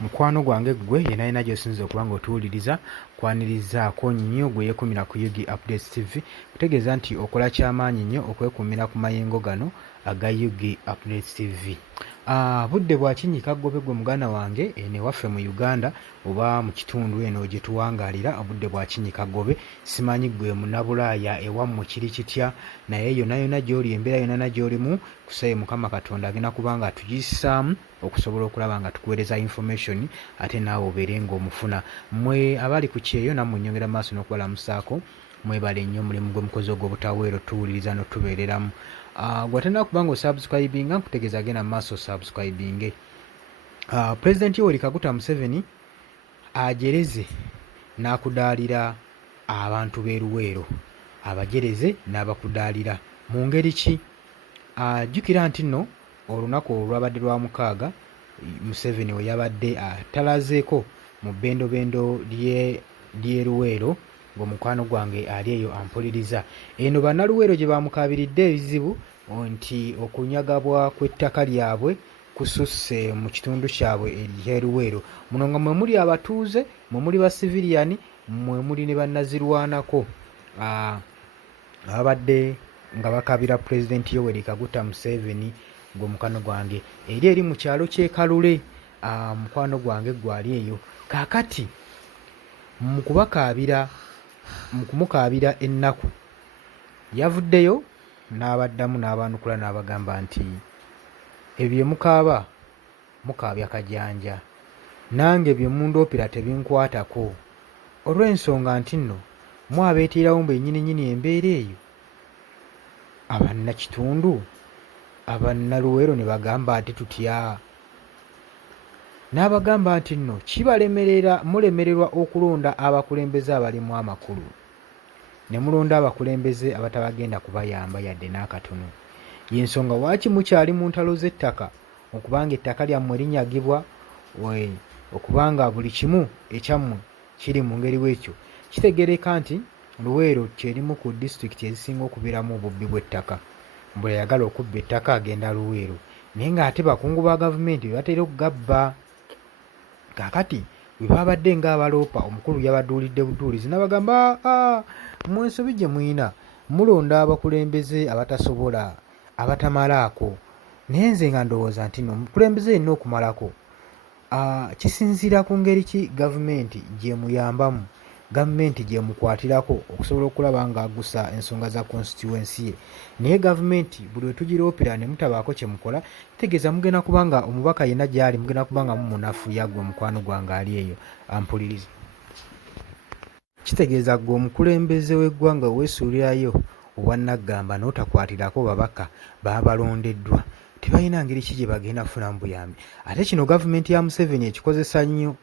mukwano gwange gwe yena yena gy'osinza okuba ng'otuwuliriza kwanirizaako nnyo gwe yeekumira ku Yugi Updates TV kutegeeza nti okola kyamaanyi nnyo okwekuumira ku mayengo gano aga Yugi Updates TV. Budde bwa kinnyika ggobe gwe muganda wange eno ewaffe mu Uganda oba mu kitundu eno gye tuwangaalira obudde bwa kinnyika ggobe. Simanyi gwe munnabulaaya ewammwe kiri kitya, naye yonna yonna gy'oli embeera yonna gy'olimu kusaye Mukama Katonda agenda kuba nga atugissaamu okusobola okulaba nga tukuweereza information ate naawe obeere ng'omufuna. Mmwe abali ku kyeyo nammwe nnyongera maaso n'okubalamusaako mwebale nnyo mulimu gwe mukozi ogw'obutaweero tuwuliriza n'otubeereramu. Gwatenda kuba ng'osubscribinga nkutegeeza genda mu maaso subscribinge. President Yoweri Kaguta Museveni ajereze n'akudaalira abantu b'e Luweero, abajereze n'abakudaalira mu ngeri ki? Jjukira nti nno olunaku olwabadde lwa mukaaga Museveni we yabadde atalazeeko mu bbendobendo ly'e Luweero ng'omukwano gwange ali eyo ampuliriza. Eno bannaluweero gye bamukaabiridde ebizibu nti okunyagabwa kw'ettaka lyabwe kususse mu kitundu kyabwe ery'e Luweero. Muno nga mwe muli abatuuze, mwe muli basiviliani, mwe muli ne bannazirwanako ababadde nga bakabira Pulezidenti Yoweri Kaguta Museveni ng'omukwano gwange eri mu kyalo ky'e Kalule. Mukwano gwange gwali eyo kaakati mu kumukaabira ennaku yavuddeyo n'abaddamu n'abaanukula n'abagamba nti ebyo bye mukaaba mukaabya kajanja, nange bye mundoopera tebinkwatako olw'ensonga nti nno mwabeeterawo mbe nnyini embeera eyo. Abannakitundu abannaluweero ne bagamba nti tutya, n'abagamba nti nno mulemererwa okulonda abakulembeze abalimu amakulu, ne mulonda abakulembeze abatabagenda kubayamba yadde n'akatono. Y'ensonga waaki mukyali mu ntalo z'ettaka okubanga ettaka lyammwe linyagibwa, okubanga buli kimu ekyammwe kiri mu ngeri bw'ekyo. Kitegereka nti Luweero kyerimu ku disitulikiti ezisinga okubeeramu obubbi bw'ettaka. Bwe yagala okubba ettaka agenda Luweero, naye ng'ate bakungu ba gavumenti be batera okugabba. Kaakati bwe babadde ng'abaloopa omukulu yabaduulidde buduulizi n'abagamba mu ensobi gye muyina mulonda abakulembeze abatasobola, abatamalaako. Naye nze nga ndowooza nti no omukulembeze yenna okumalako kisinziira ku ngeri ki gavumenti gye muyambamu, gavumenti gye mukwatirako okusobola okulaba ng'agusa ensonga za constituency ye. Naye gavumenti buli we tugiroopera ne mutabaako kye mukola, kitegeeza mugenda kuba nga omubaka yenna gy'ali mugenda kuba nga mumunafu yaggwe mukwano gwange ali eyo ampuliriza. Kitegeeza gwe omukulembeze w'eggwanga weesuulirayo obwannaggamba n'otakwatirako babaka baba balondeddwa, tebalina ngeri ki gye bagenda kufunamu buyambi. Ate kino gavumenti ya Museveni ekikozesa nnyo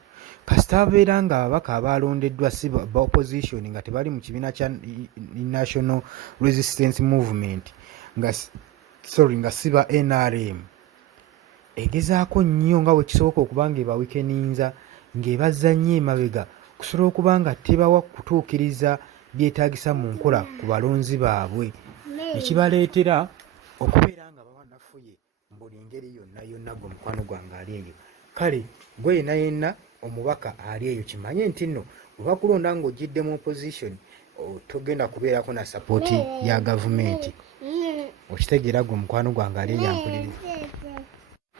kasita abeera nga ababaka abalondeddwa si ba opposition nga tebali mu kibiina kya National Resistance Movement nga si ba NRM, egezaako nnyo nga bwe kisoboka okuba nga ebawikeninza ng'ebazza nnyo emabega kusobola okuba nga tebawa kutuukiriza byetaagisa mu nkola ku balonzi baabwe, ekibaleetera okubeera nga bawanafuye mu buli ngeri yonna gwe mukwano gwange ali eyo. Kale gwe yenna omubaka ali eyo kimanye nti nno bwe bakulonda ng'ogidde mu opposition togenda kubeerako na sapooti ya gavumenti. Okitegeera gwe mukwano gwange ali eyo ampuliriza.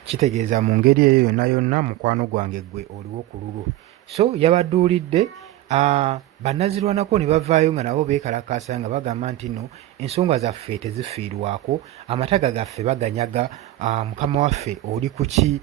Kitegeeza mu ngeri eyo yonna mukwano gwange gwe oliwo ku lulwo. So yabaduulidde bannazirwanako ne bavaayo nga nabo beekalakaasa nga bagamba nti nno ensonga zaffe tezifiirwako, amataga gaffe baganyaga, mukama waffe oli ku ki?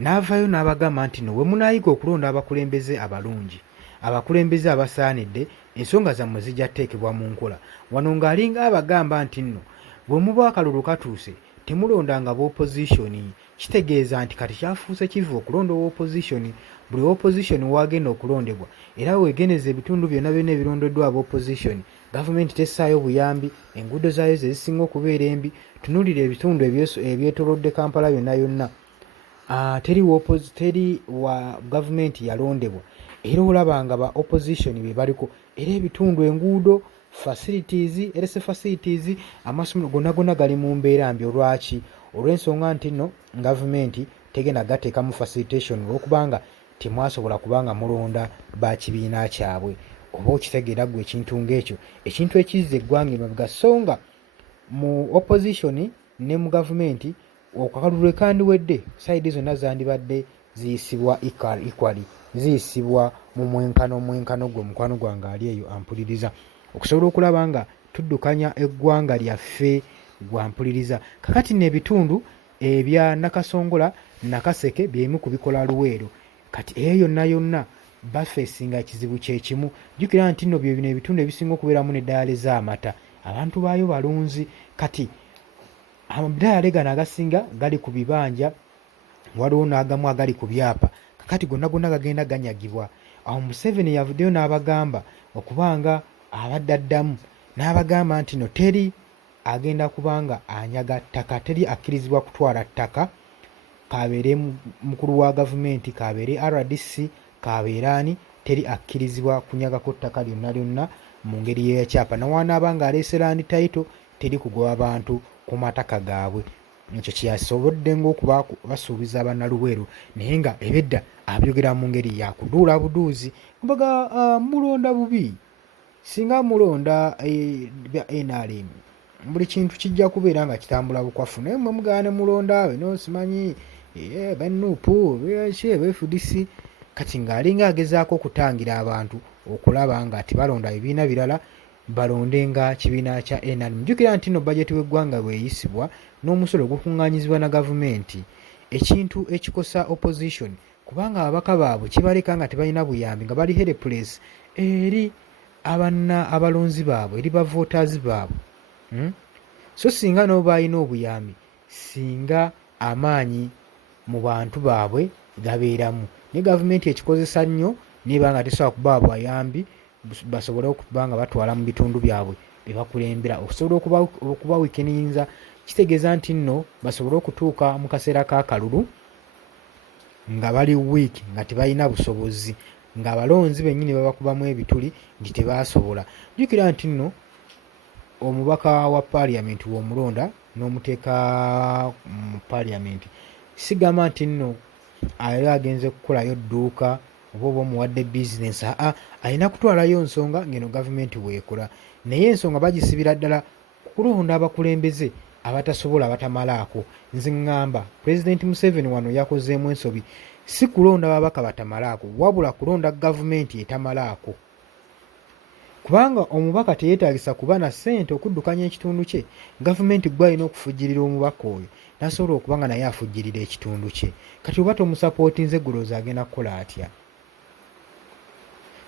N'avaayo n'abagamba nti nno we munaayiga okulonda abakulembeze abalungi, abakulembeze abasaanidde, ensonga zammwe zijja tteekebwa mu nkola. Wano ng'alinga abagamba nti nno bwe muba akalulu katuuse temulondanga b'opposition. Kitegeeza nti kati kyafuuse kivu okulonda opposition. Buli opposition wagenda okulondebwa era weegeneza ebitundu byonna ebirondeddwa ab'opposition, gavumenti tessaayo buyambi, enguudo zaayo ze zisinga okubeera embi. Tunuulira ebitundu ebyetoolodde Kampala yonna teri wa gavumenti yalondebwa, era olaba nga ba opposition be baliko, era ebitundu enguudo facilities amasomero gonna gali mu mbeera mbi. Olwaki? Olw'ensonga nti nno gavumenti tegenda gateekamu facilitation olwokubanga temwasobola kubanga mulonda bakibiina kyabwe. Oba okitegeera gwe ekintu ng'ekyo, ekintu ekizza eggwanga emabega, so nga mu opposition ne mu gavumenti akakalulu kandiwedde, sayidi zonna zandibadde ziyisibwa equally, ziyisibwa mu mwenkano gwe mukwano gwange ali eyo ampuliriza, okusobola okulaba nga tuddukanya eggwanga lyaffe gwampuliriza. Kakati n'ebitundu ebya Nakasongola, Nakaseke byemu kubikola Luweero, kati eyo yonna bafeesinga ekizibu kyekimu. Jjukira nti nno bino ebitundu ebisinga okubeeramu n'eddaala ez'amata, abantu baayo balunzi, kati amadaala gano agasinga gali ku bibanja, waliwo n'agamu agali ku byapa, kakati gonna gagenda ganyagibwa. Awo Museveni yavuddeyo n'abagamba okubanga abadde addamu, n'abagamba nti no teri agenda kubanga anyaga ttaka, teri akkirizibwa kutwala ttaka, kabeere mukulu wa gavumenti, kabeere RDC, kabeeraani, teri akkirizibwa kunyagako ttaka lyonna mu ngeri y'ekyapa. Nawaanaaba nga aleese land title, teri kugoba bantu ku mataka gaabwe. Ekyo kyasobodde ng'okuba basuubiza abannaluweero, naye nga ebedda abyogera mu ngeri ya kuduula buduuzi. Mbaga mulonda bubi, singa mulonda bya NRM buli kintu kijja kubeera nga kitambula bukwafu, naye mwe mugaane mulonda bino simanyi bannupu FDC, kati ng'alinga agezaako okutangira abantu okulaba nga tebalonda ebibiina birala, balonde nga kibiina kya NRM. Jjukira nti no bajeti w'eggwanga bweyisibwa n'omusolo gukuŋŋaanyizibwa na gavumenti, ekintu ekikosa opposition, kubanga ababaka baabwe kibaleka nga tebalina buyambi, nga bali helpless eri abalonzi baabwe, eri bavoters baabwe. So singa nabo balina obuyambi, singa amaanyi mu bantu baabwe gabeeramu, ne gavumenti ekikozesa nnyo niba nga tesobola kuba bayambi basobole okuba nga batwala mu bitundu byabwe bye bakulembera, okusobola okuba weekeninza, kitegeeza nti nno basobole okutuuka mu kaseera k'akalulu nga bali weak, nga tebalina busobozi, nga abalonzi bennyini babakubamu ebituli nti tebasobola. Jjukira nti nno omubaka wa paaliyamenti w'omulonda n'omuteeka mu paaliyamenti, sigamba nti nno ayo agenze kukolayo dduuka oba omuwadde bizinesi, alina kutwalayo nsonga ngeno gavumenti weekola, naye ensonga bagisibira ddala kulonda abakulembeze abatasobola, abatamalaako. Nze ŋŋamba Pulezidenti Museveni wano yakozeemu ensobi, si kulonda babaka batamalaako, wabula kulonda gavumenti etamalaako, kubanga omubaka teyeetagisa kuba na ssente okuddukanya ekitundu kye. Gavumenti gwe alina okufujjirira omubaka oyo n'asobola okuba nga naye afujjirira ekitundu kye. Kati oba tomusapootinze gulooza agenda kukola atya?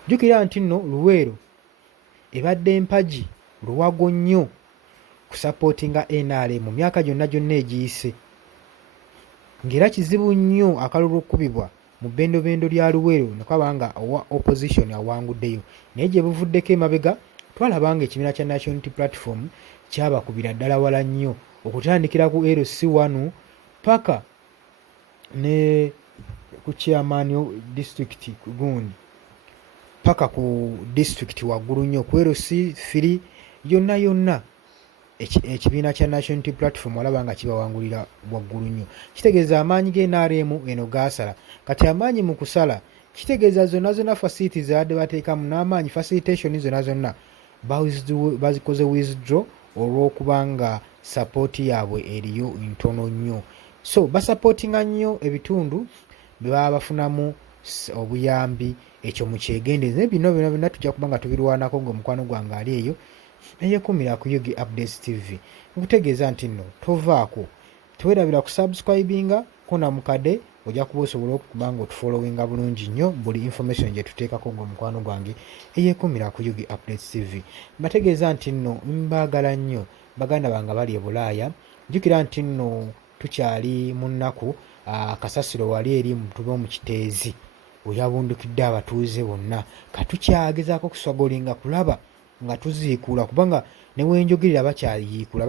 Jjukira nti nno Luweero ebadde empagi luwago nnyo kusapootinga NRM mu myaka gyonna egiyise, ng'era kizibu nnyo akalulu okukubibwa mu bbendobendo lya Luweero ne kwaba nga owa opposition awanguddeyo, naye gye buvuddeko emabega twalaba nga ekibiina kya National Unity Platform kyabakubira ddala wala nnyo, okutandikira ku LC1 paka ne ku chairman district gundi paka ku district waggulu nnyo ku LC3 yonna ekibiina kya National Unity Platform walaba nga kibawangulira waggulu nnyo. Kitegeeza amaanyi g'NRM eno gaasala, kati amaanyi mu kusala kitegeeza zonna facility zaadde bateekamu n'amaanyi facilitation zonna bazikoze withdraw olw'okuba nga sapooti yaabwe eriyo ntono nnyo. So basapootinga nnyo ebitundu bye baba bafunamu obuyambi, ekyo mukyegendeze. Bino byonna tujja kuba nga tubirwanako ng'omukwano gwange ali eyo eyekumira ku Yugi Updates TV. Nkutegeeza nti nno tovaako, tewerabira ku subscribinga ko na mukade, ojja kuba osobola okuba nga otufollowinga bulungi nnyo buli information gye tuteekako ng'omukwano gwange eyekumira ku Yugi Updates TV. Mbategeeza nti nno mbaagala nnyo baganda bange bali e Bulaaya. Jjukira nti nno tukyali mu nnaku kasasiro wali eri tube mu kiteezi oyabundukidde abatuuze bonna, katukyagezaako kuswagolinga kulaba nga tuziikuula, kubanga ne wenjogerera bakyayiikuula,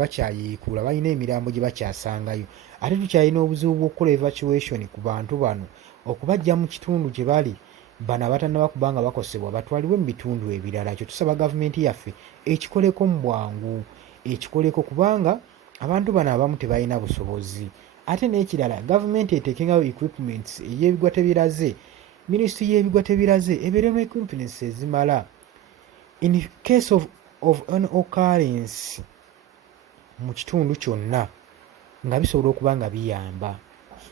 balina emirambo gye bakyasangayo, ate tukyalina obuzibu bw'okukola evacuation ku bantu bano, okubajja mu kitundu gye bali bano abatannaba kubanga bakosebwa batwalibwe mu bitundu ebirala. Kyo tusaba gavumenti yaffe ekikoleko mu bwangu, ekikoleko, kubanga abantu bano abamu tebalina busobozi, ate n'ekirala gavumenti eteekengawo equipments ey'ebigwa tebiraze, minisitule y'ebigwa tebiraze ebeeremu equipments ezimala in case of an occurrence mu kitundu kyonna nga bisobola okuba nga biyamba.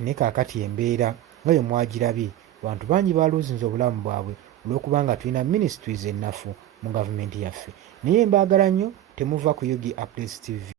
Ne kaakati embeera nga bwe mwagirabye, abantu bangi baaluuzinze obulamu bwabwe olw'okuba nga tulina ministries ennafu mu gavumenti yaffe. Naye mbaagala nnyo temuva ku Yogi Updates TV.